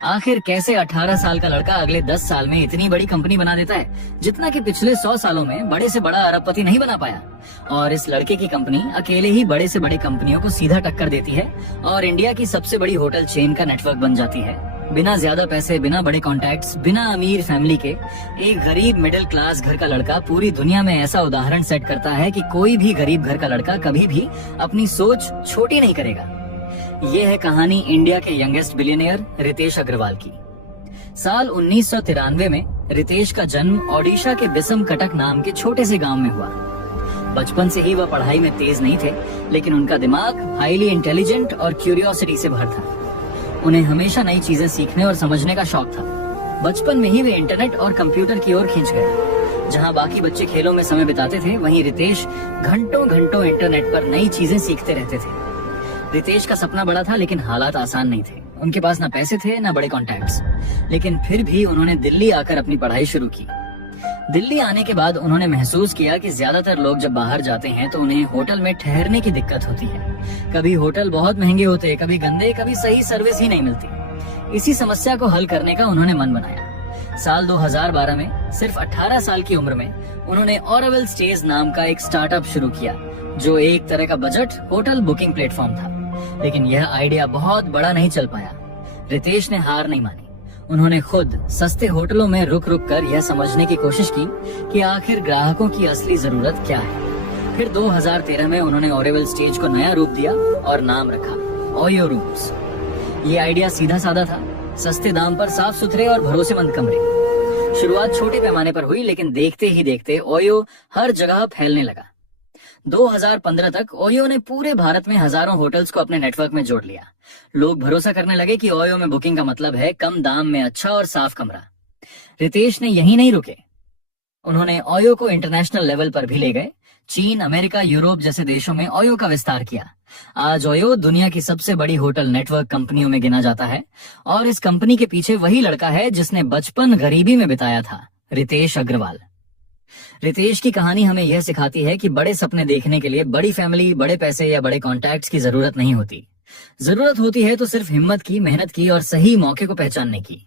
आखिर कैसे 18 साल का लड़का अगले 10 साल में इतनी बड़ी कंपनी बना देता है जितना कि पिछले 100 सालों में बड़े से बड़ा अरबपति नहीं बना पाया। और इस लड़के की कंपनी अकेले ही बड़े से बड़े कंपनियों को सीधा टक्कर देती है और इंडिया की सबसे बड़ी होटल चेन का नेटवर्क बन जाती है। बिना ज्यादा पैसे, बिना बड़े कॉन्टैक्ट्स, बिना अमीर फैमिली के एक गरीब मिडिल क्लास घर का लड़का पूरी दुनिया में ऐसा उदाहरण सेट करता है कि कोई भी गरीब घर का लड़का कभी भी अपनी सोच छोटी नहीं करेगा। ये है कहानी इंडिया के यंगेस्ट बिलियनियर रितेश अग्रवाल की। साल 1993 में रितेश का जन्म ओडिशा के बिसम कटक नाम के छोटे से गांव में हुआ। बचपन से ही वह पढ़ाई में तेज नहीं थे, लेकिन उनका दिमाग हाईली इंटेलिजेंट और क्यूरियोसिटी से भर था। उन्हें हमेशा नई चीजें सीखने और समझने का शौक था। बचपन में ही वे इंटरनेट और कंप्यूटर की ओर खींच गए। जहां बाकी बच्चे खेलों में समय बिताते थे, वहीं रितेश घंटों घंटों इंटरनेट पर नई चीजें सीखते रहते थे। रितेश का सपना बड़ा था, लेकिन हालात आसान नहीं थे। उनके पास ना पैसे थे, ना बड़े कॉन्टैक्ट्स, लेकिन फिर भी उन्होंने दिल्ली आकर अपनी पढ़ाई शुरू की। दिल्ली आने के बाद उन्होंने महसूस किया कि ज्यादातर लोग जब बाहर जाते हैं तो उन्हें होटल में ठहरने की दिक्कत होती है। कभी होटल बहुत महंगे होते, कभी गंदे, कभी सही सर्विस ही नहीं मिलती। इसी समस्या को हल करने का उन्होंने मन बनाया। साल 2012 में सिर्फ 18 साल की उम्र में उन्होंने ऑरोविल स्टेज नाम का एक स्टार्टअप शुरू किया, जो एक तरह का बजट होटल बुकिंग प्लेटफॉर्म था। लेकिन यह आइडिया बहुत बड़ा नहीं चल पाया। रितेश ने हार नहीं मानी। उन्होंने खुद सस्ते होटलों में रुक रुक कर यह समझने की कोशिश की कि आखिर ग्राहकों की असली जरूरत क्या है। फिर 2013 में उन्होंने ऑरोविल स्टेज को नया रूप दिया और नाम रखा ओयो रूम्स। ये आइडिया सीधा साधा था, सस्ते दाम पर साफ सुथरे और भरोसेमंद कमरे। शुरुआत छोटे पैमाने पर हुई, लेकिन देखते ही देखते ओयो हर जगह फैलने लगा। 2015 तक ओयो ने पूरे भारत में हजारों होटल्स को अपने नेटवर्क में जोड़ लिया। लोग भरोसा करने लगे कि ओयो में बुकिंग का मतलब है कम दाम में अच्छा और साफ कमरा। रितेश ने यहीं नहीं रुके। उन्होंने ओयो को इंटरनेशनल लेवल पर भी ले गए। चीन, अमेरिका, यूरोप जैसे देशों में ओयो का विस्तार किया। आज ओयो दुनिया की सबसे बड़ी होटल नेटवर्क कंपनियों में गिना जाता है और इस कंपनी के पीछे वही लड़का है जिसने बचपन गरीबी में बिताया था, रितेश अग्रवाल। रितेश की कहानी हमें यह सिखाती है कि बड़े सपने देखने के लिए बड़ी फैमिली, बड़े पैसे या बड़े कॉन्टैक्ट्स की जरूरत नहीं होती। जरूरत होती है तो सिर्फ हिम्मत की, मेहनत की और सही मौके को पहचानने की।